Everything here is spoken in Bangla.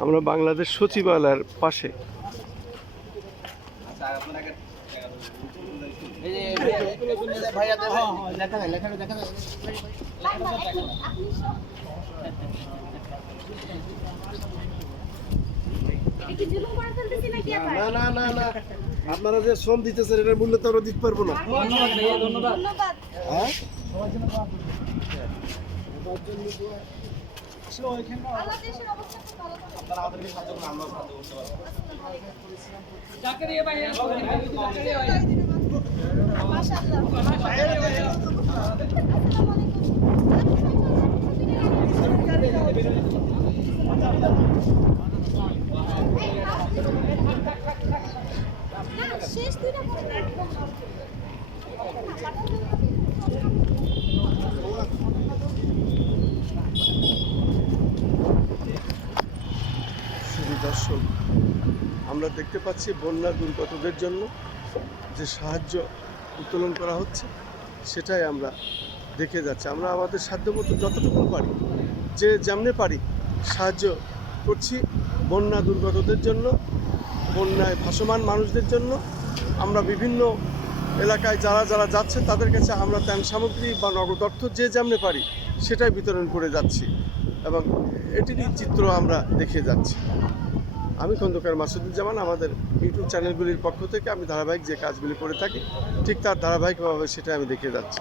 আমরা বাংলাদেশ সচিবালয়ের পাশে এটা না না না না আপনারা যে শ্রম দিতেছেন এটার মূল্য তো আমরা দিতে পারব না। ধন্যবাদ হ্যাঁ? দেশের দর্শক আমরা দেখতে পাচ্ছি বন্যা দুর্গতদের জন্য যে সাহায্য উত্তোলন করা হচ্ছে, সেটাই আমরা দেখে যাচ্ছি। আমরা আমাদের সাধ্যমতো যতটুকু পারি, যে যেমনে পারি সাহায্য করছি বন্যা দুর্গতদের জন্য। বন্যায় ভাসমান মানুষদের জন্য আমরা বিভিন্ন এলাকায় যারা যারা যাচ্ছে তাদের কাছে আমরা ত্যান সামগ্রী বা নগদ অর্থ যে যেমনে পারি সেটাই বিতরণ করে যাচ্ছি এবং এটিরই চিত্র আমরা দেখে যাচ্ছি। আমি খন্দকার মাসুদুজ্জামান, আমাদের ইউটিউব চ্যানেলগুলির পক্ষ থেকে আমি ধারাবাহিক যে কাজগুলি করে থাকি, ঠিক তার ধারাবাহিকভাবে সেটা আমি দেখে যাচ্ছি।